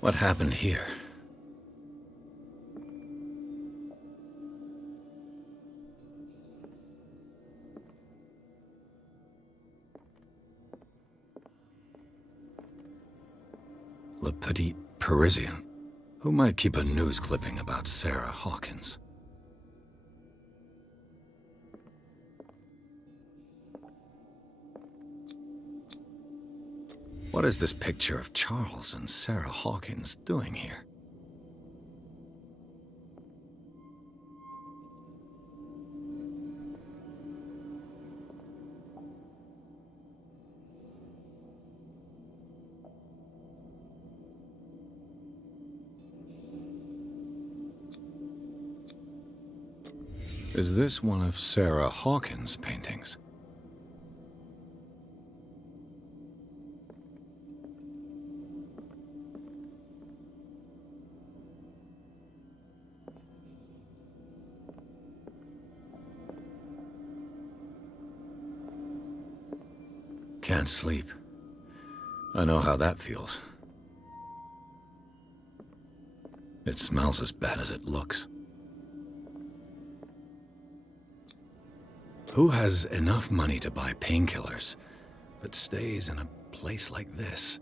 What happened here? Le Petit Parisien. Who might keep a news clipping about Sarah Hawkins? What is this picture of Charles and Sarah Hawkins doing here? Is this one of Sarah Hawkins' paintings? Can't sleep. I know how that feels. It smells as bad as it looks. Who has enough money to buy painkillers, but stays in a place like this?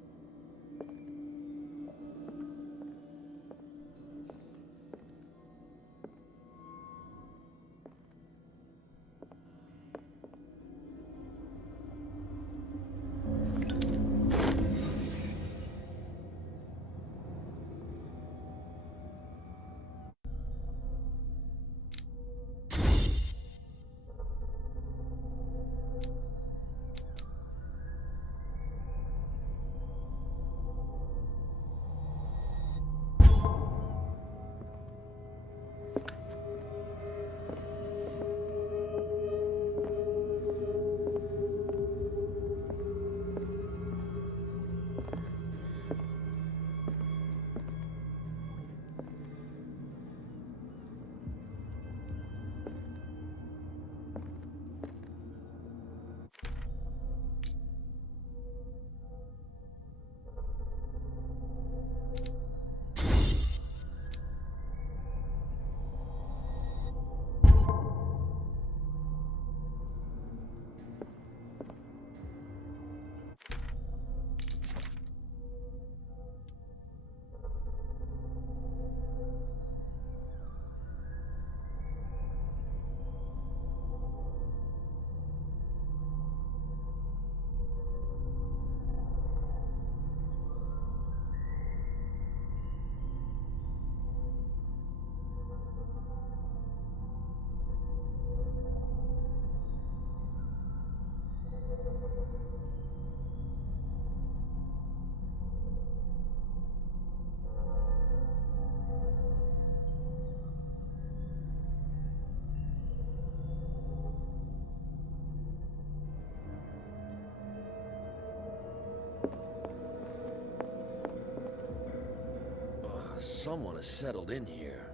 Someone has settled in here.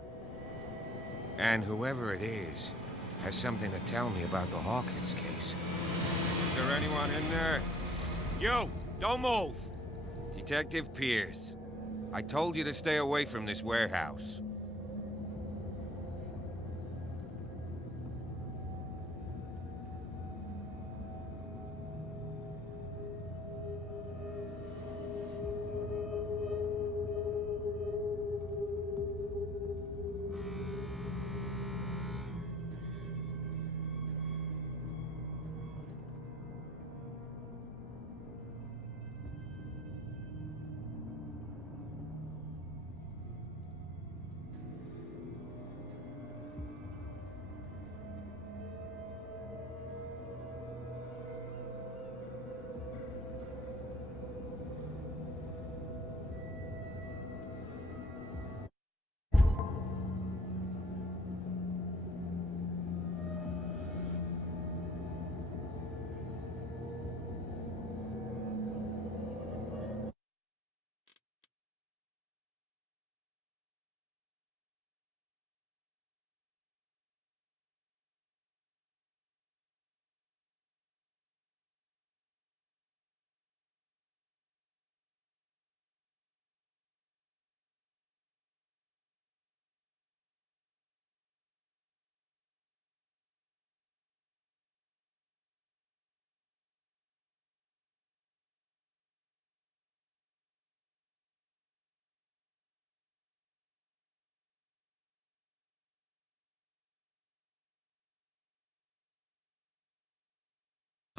And whoever it is has something to tell me about the Hawkins case. Is there anyone in there? You! Don't move! Detective Pierce. I told you to stay away from this warehouse.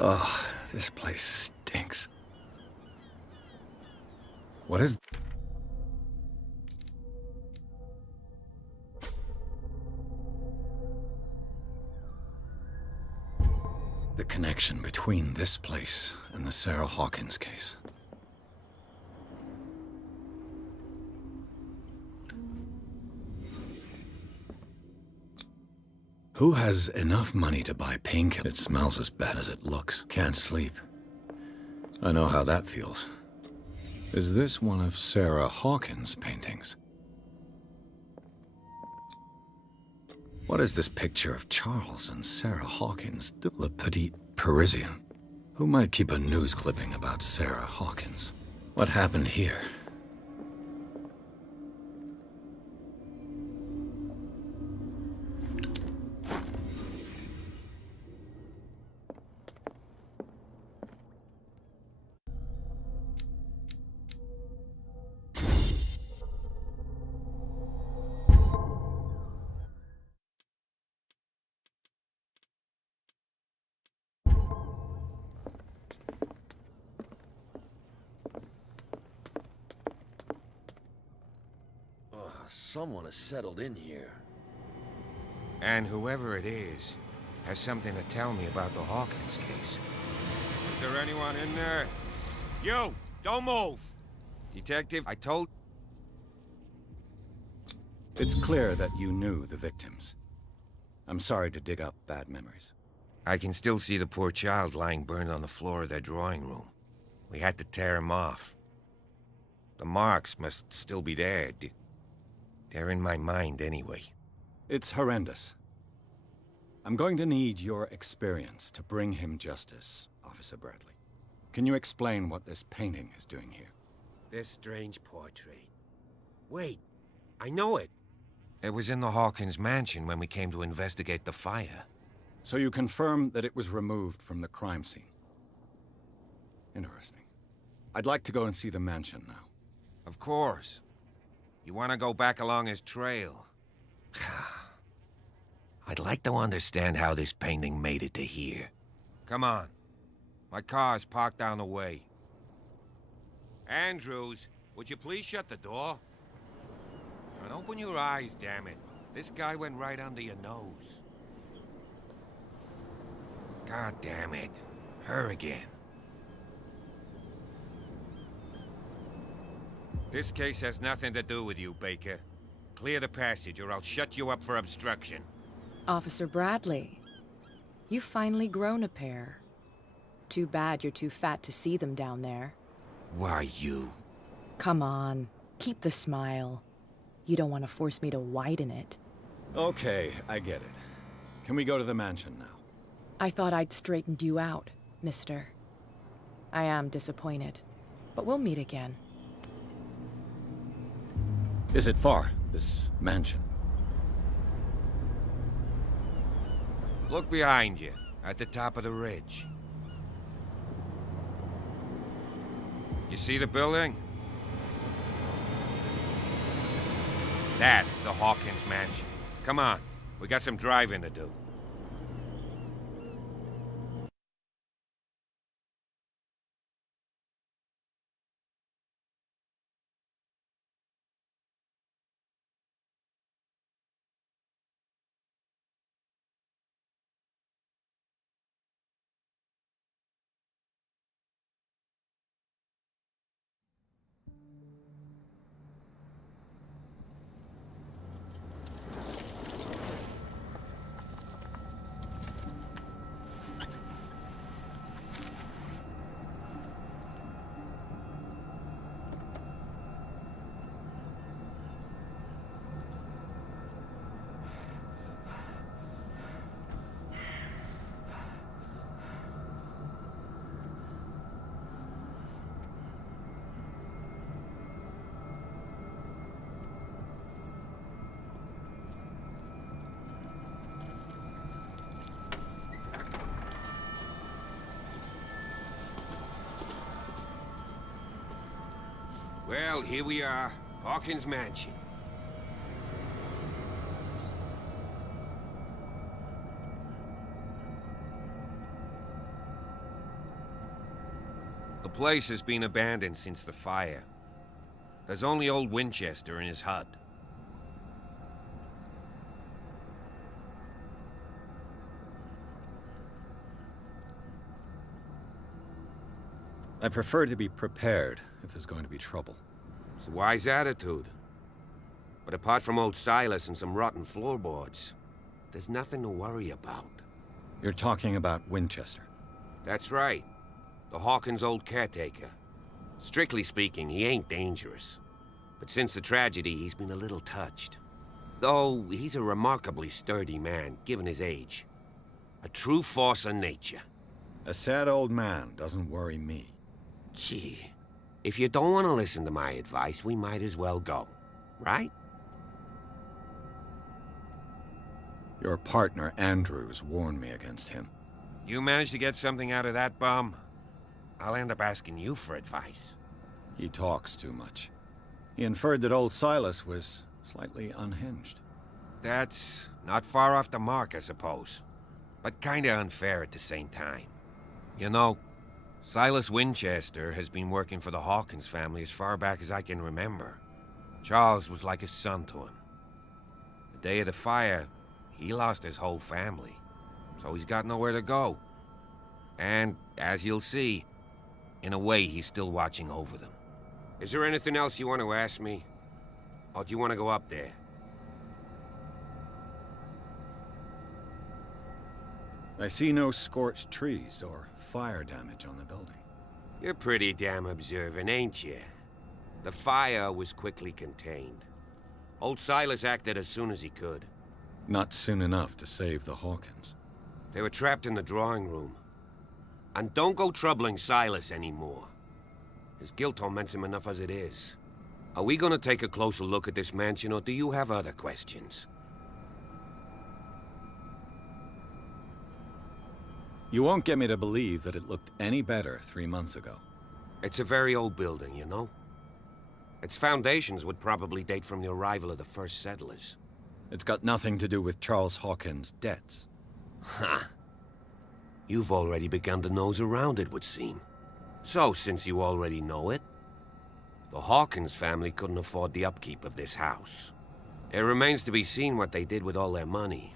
Ugh, this place stinks. What is... the connection between this place and the Sarah Hawkins case? Who has enough money to buy painkillers? It smells as bad as it looks. Can't sleep. I know how that feels. Is this one of Sarah Hawkins' paintings? What is this picture of Charles and Sarah Hawkins? Le Petit Parisien. Who might keep a news clipping about Sarah Hawkins? What happened here? Someone has settled in here. And whoever it is has something to tell me about the Hawkins case. Is there anyone in there? You! Don't move! Detective, I told... It's clear that you knew the victims. I'm sorry to dig up bad memories. I can still see the poor child lying burned on the floor of their drawing room. We had to tear him off. The marks must still be there. They're in my mind anyway. It's horrendous. I'm going to need your experience to bring him justice, Officer Bradley. Can you explain what this painting is doing here? This strange portrait. Wait, I know it. It was in the Hawkins mansion when we came to investigate the fire. So you confirm that it was removed from the crime scene? Interesting. I'd like to go and see the mansion now. Of course. You want to go back along his trail? I'd like to understand how this painting made it to here. Come on. My car's parked down the way. Andrews, would you please shut the door? And open your eyes, damn it. This guy went right under your nose. God damn it. Her again. This case has nothing to do with you, Baker. Clear the passage, or I'll shut you up for obstruction. Officer Bradley, you've finally grown a pair. Too bad you're too fat to see them down there. Why, you? Come on, keep the smile. You don't want to force me to widen it. Okay, I get it. Can we go to the mansion now? I thought I'd straightened you out, mister. I am disappointed, but we'll meet again. Is it far, this mansion? Look behind you, at the top of the ridge. You see the building? That's the Hawkins mansion. Come on, we got some driving to do. Well, here we are, Hawkins Mansion. The place has been abandoned since the fire. There's only old Winchester in his hut. I prefer to be prepared if there's going to be trouble. It's a wise attitude. But apart from old Silas and some rotten floorboards, there's nothing to worry about. You're talking about Winchester. That's right. The Hawkins' old caretaker. Strictly speaking, he ain't dangerous. But since the tragedy, he's been a little touched. Though, he's a remarkably sturdy man, given his age. A true force of nature. A sad old man doesn't worry me. Gee, if you don't want to listen to my advice, we might as well go. Right? Your partner, Andrews, warned me against him. You manage to get something out of that bum, I'll end up asking you for advice. He talks too much. He inferred that old Silas was slightly unhinged. That's not far off the mark, I suppose. But kinda unfair at the same time. You know, Silas Winchester has been working for the Hawkins family as far back as I can remember. Charles was like a son to him. The day of the fire, he lost his whole family, so he's got nowhere to go. And, as you'll see, in a way he's still watching over them. Is there anything else you want to ask me? Or do you want to go up there? I see no scorched trees or fire damage on the building. You're pretty damn observant, ain't you? The fire was quickly contained. Old Silas acted as soon as he could. Not soon enough to save the Hawkins. They were trapped in the drawing room. And don't go troubling Silas anymore. His guilt torments him enough as it is. Are we gonna take a closer look at this mansion, or do you have other questions? You won't get me to believe that it looked any better 3 months ago. It's a very old building, you know? Its foundations would probably date from the arrival of the first settlers. It's got nothing to do with Charles Hawkins' debts. Ha! You've already begun to nose around, it would seem. So, since you already know it, the Hawkins family couldn't afford the upkeep of this house. It remains to be seen what they did with all their money.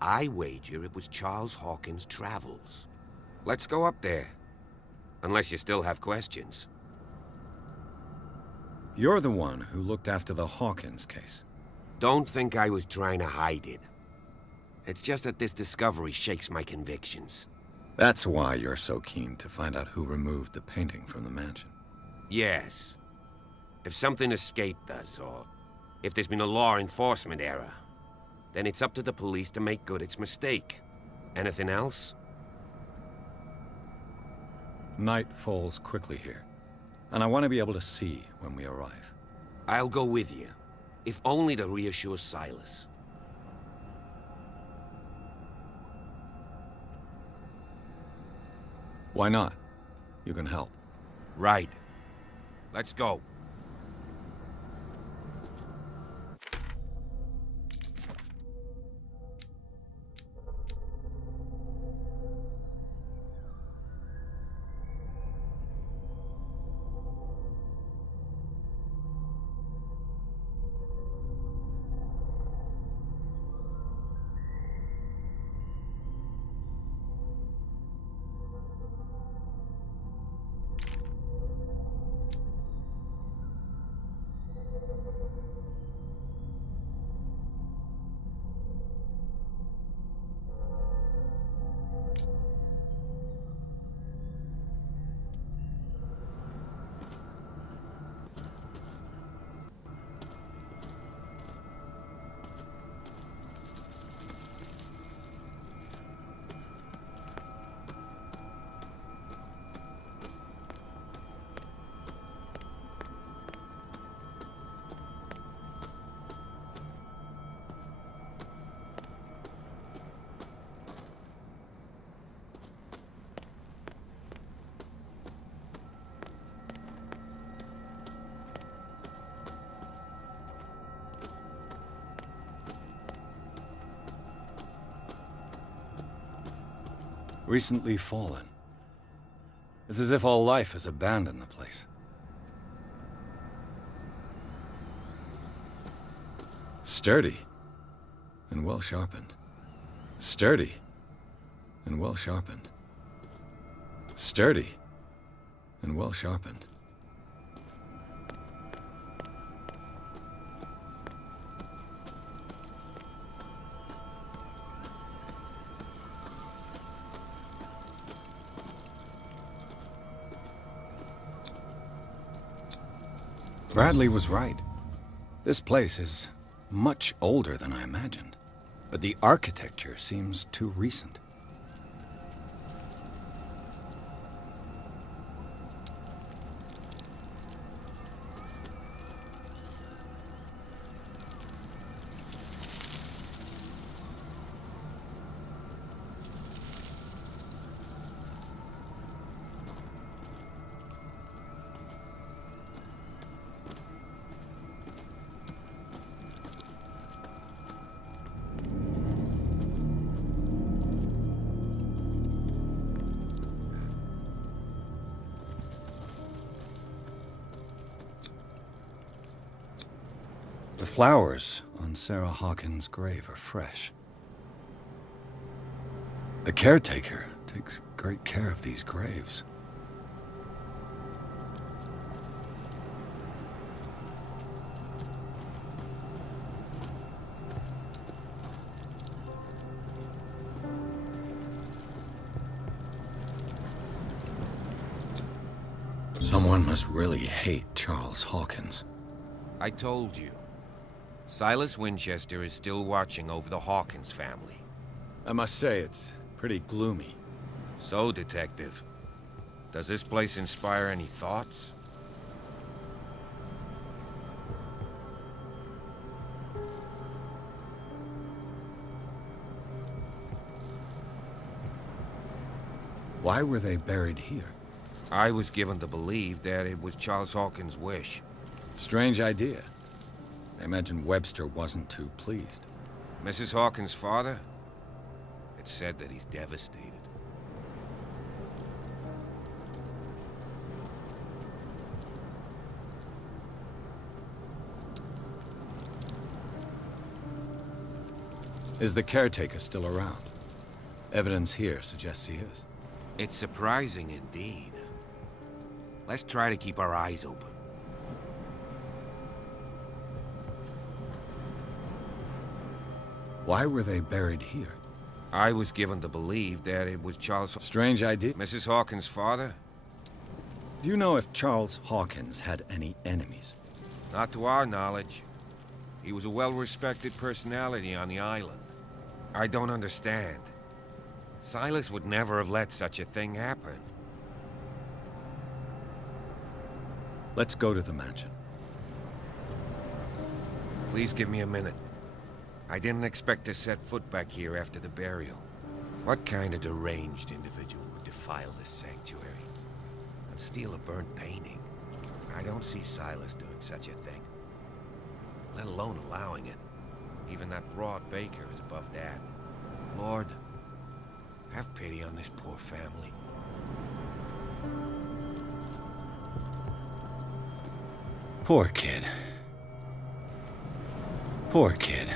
I wager it was Charles Hawkins' travels. Let's go up there. Unless you still have questions. You're the one who looked after the Hawkins case. Don't think I was trying to hide it. It's just that this discovery shakes my convictions. That's why you're so keen to find out who removed the painting from the mansion. Yes. If something escaped us, or if there's been a law enforcement error, then it's up to the police to make good its mistake. Anything else? Night falls quickly here, and I want to be able to see when we arrive. I'll go with you, if only to reassure Silas. Why not? You can help. Right. Let's go. Recently fallen. It's as if all life has abandoned the place. Sturdy and well sharpened. Sturdy and well sharpened. Sturdy and well sharpened. Bradley was right. This place is much older than I imagined, but the architecture seems too recent. The flowers on Sarah Hawkins' grave are fresh. The caretaker takes great care of these graves. Someone must really hate Charles Hawkins. I told you. Silas Winchester is still watching over the Hawkins family. I must say, it's pretty gloomy. So, Detective, does this place inspire any thoughts? Why were they buried here? I was given to believe that it was Charles Hawkins' wish. Strange idea. I imagine Webster wasn't too pleased. Mrs. Hawkins' father? It's said that he's devastated. Is the caretaker still around? Evidence here suggests he is. It's surprising indeed. Let's try to keep our eyes open. Why were they buried here? I was given to believe that it was Charles... Strange idea. Mrs. Hawkins' father? Do you know if Charles Hawkins had any enemies? Not to our knowledge. He was a well-respected personality on the island. I don't understand. Silas would never have let such a thing happen. Let's go to the mansion. Please give me a minute. I didn't expect to set foot back here after the burial. What kind of deranged individual would defile this sanctuary and steal a burnt painting? I don't see Silas doing such a thing, let alone allowing it. Even that broad baker is above that. Lord, have pity on this poor family. Poor kid. Poor kid.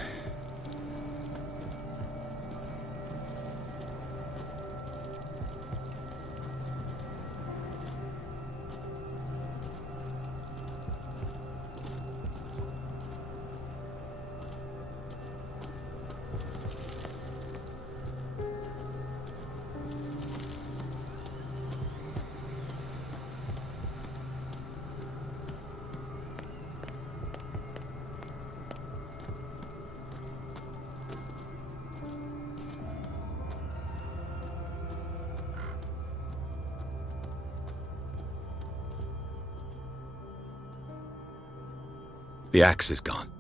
The axe is gone.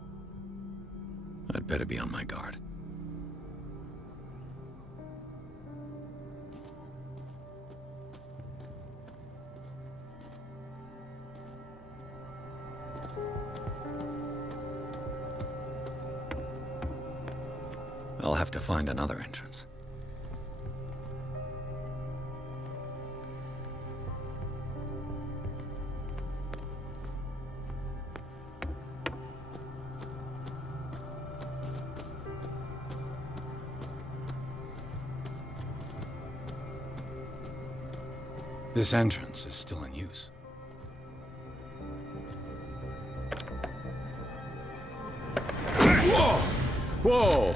I'd better be on my guard. I'll have to find another entrance. This entrance is still in use. Whoa! Whoa!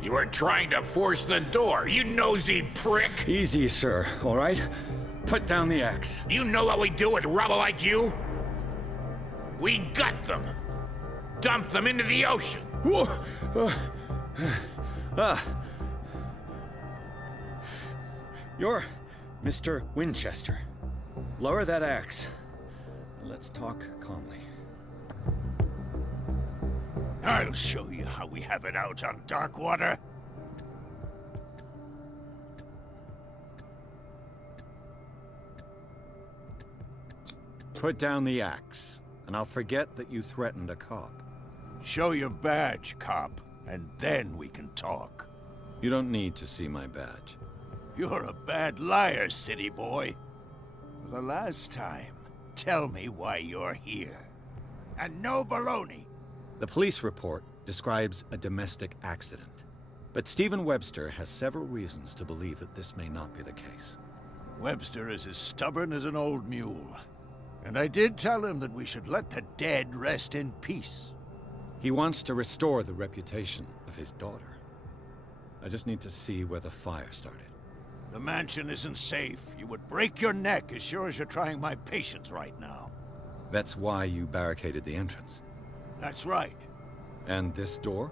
You were trying to force the door, you nosy prick! Easy, sir, all right? Put down the axe. You know what we do with rubble like you? We gut them. Dump them into the ocean. Whoa! You're Mr. Winchester. Lower that axe. Let's talk calmly. I'll show you how we have it out on Darkwater. Put down the axe, and I'll forget that you threatened a cop. Show your badge, cop, and then we can talk. You don't need to see my badge. You're a bad liar, city boy. For the last time, tell me why you're here. And no baloney. The police report describes a domestic accident, but Stephen Webster has several reasons to believe that this may not be the case. Webster is as stubborn as an old mule. And I did tell him that we should let the dead rest in peace. He wants to restore the reputation of his daughter. I just need to see where the fire started. The mansion isn't safe. You would break your neck as sure as you're trying my patience right now. That's why you barricaded the entrance. That's right. And this door?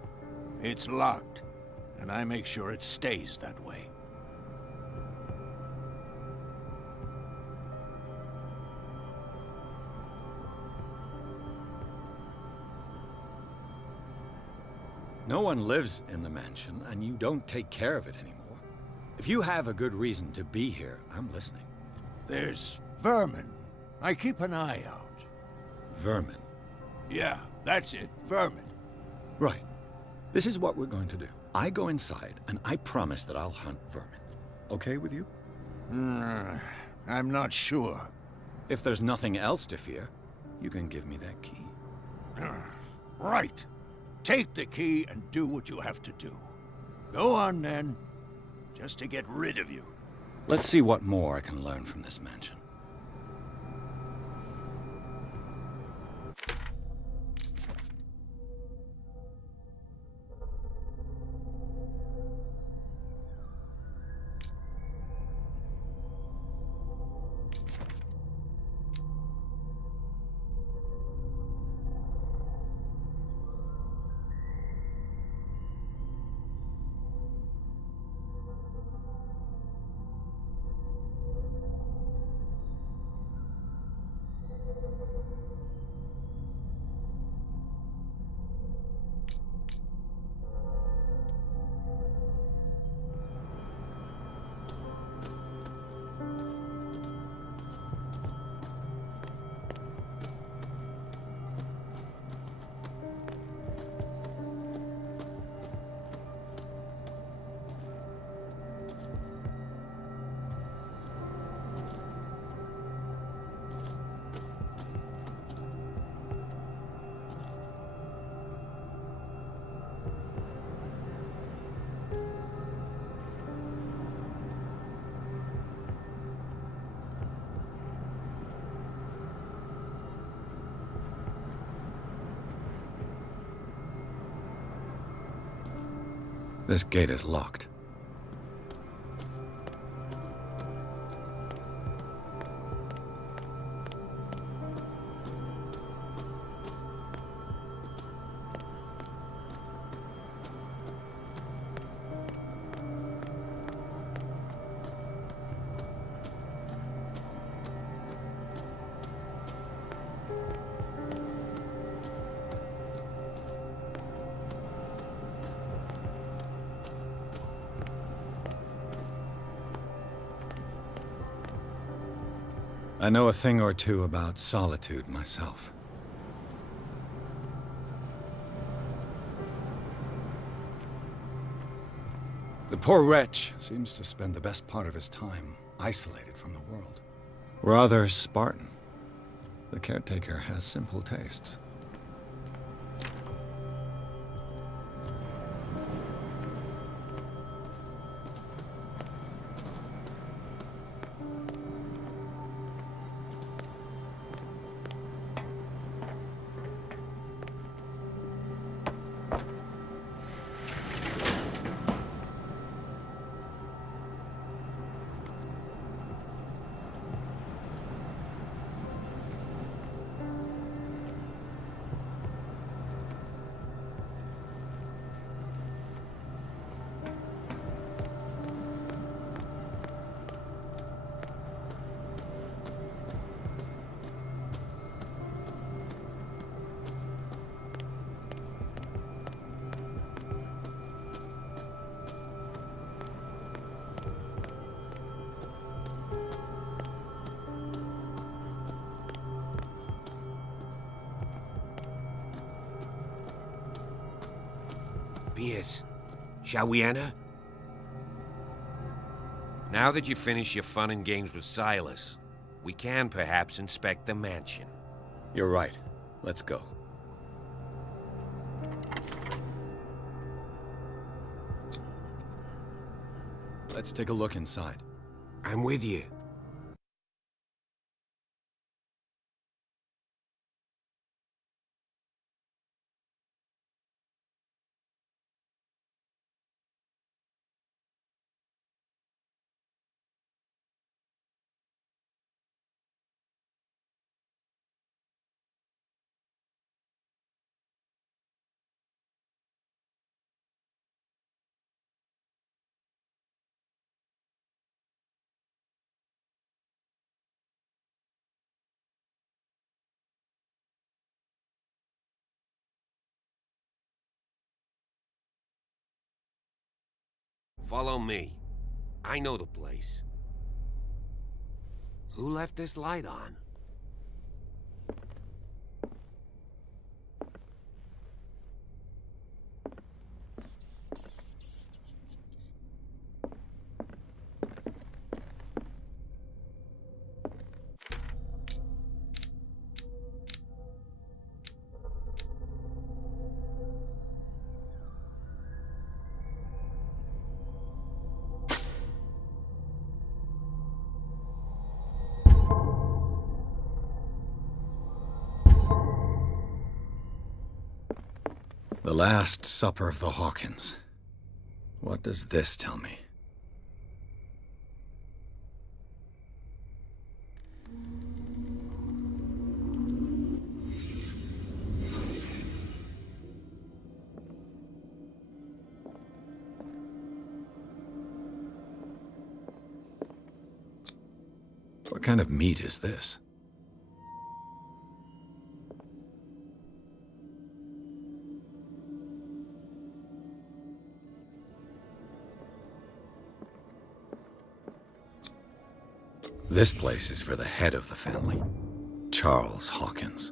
It's locked, and I make sure it stays that way. No one lives in the mansion, and you don't take care of it anymore. If you have a good reason to be here, I'm listening. There's vermin. I keep an eye out. Vermin. Yeah, that's it, vermin. Right. This is what we're going to do. I go inside, and I promise that I'll hunt vermin. Okay with you? I'm not sure. If there's nothing else to fear, you can give me that key. Right. Take the key and do what you have to do. Go on, then. Just to get rid of you. Let's see what more I can learn from this mansion. This gate is locked. I know a thing or two about solitude myself. The poor wretch seems to spend the best part of his time isolated from the world. Rather Spartan. The caretaker has simple tastes. Pierce, shall we enter? Now that you've finished your fun and games with Silas, we can perhaps inspect the mansion. You're right. Let's go. Let's take a look inside. I'm with you. Follow me. I know the place. Who left this light on? The Last Supper of the Hawkins. What does this tell me? What kind of meat is this? This place is for the head of the family, Charles Hawkins.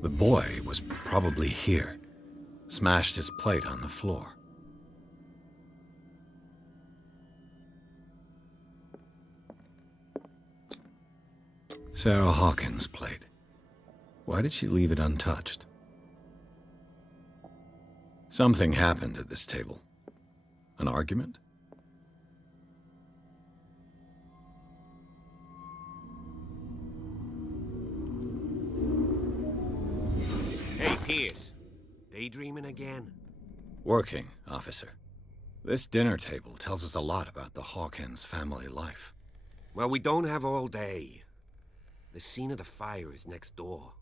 The boy was probably here. Smashed his plate on the floor. Sarah Hawkins' plate. Why did she leave it untouched? Something happened at this table. An argument? Hey, Pierce. Daydreaming again? Working, officer. This dinner table tells us a lot about the Hawkins family life. Well, we don't have all day. The scene of the fire is next door.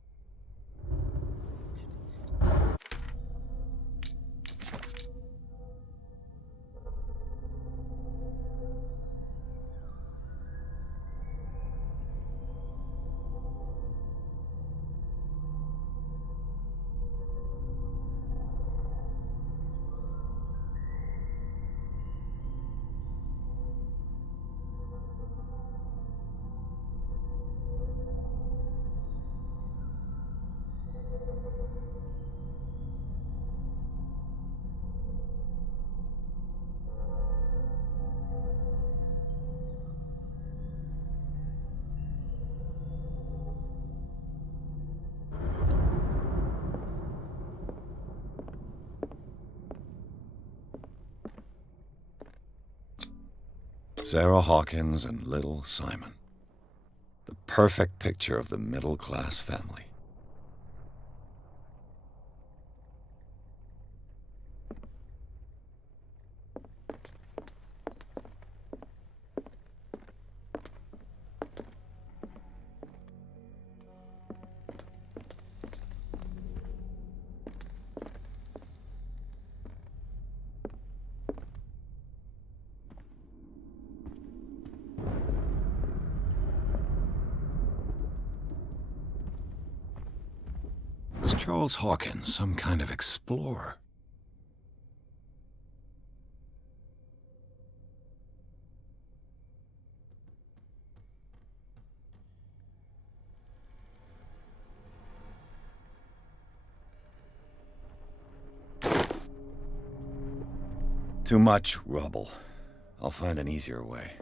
Sarah Hawkins and little Simon. The perfect picture of the middle-class family. Was Charles Hawkins some kind of explorer? Too much rubble. I'll find an easier way.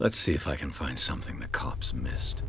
Let's see if I can find something the cops missed.